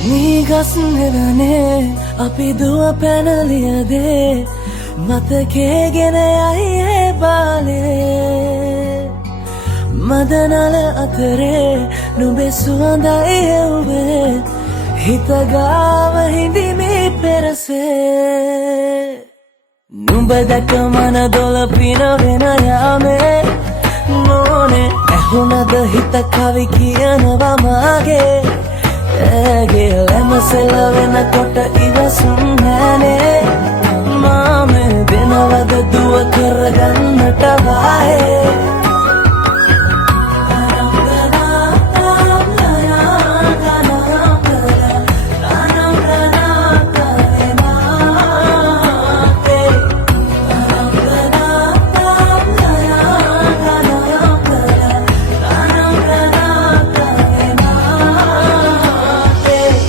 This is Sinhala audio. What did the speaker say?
මීගස් නෙවනේ අපි දුව පැනලියදේ මතකේ ගෙන යයි ඒ බාලේ මදනල අතරේ නුඹේ සුවඳයි එව්වේ හිතගාව හිඳිමි පෙරසේ නුඹ දැක මන දොළ පිනවෙන යාමේ නෝනේ ඇහුණද හිත කවි කියනවා මාගේ ඇගේ ලැමසෙල වෙනකොට ඉවසුම් නෑනේ මාමේ දෙනවද දුව කරගන්නට වායේ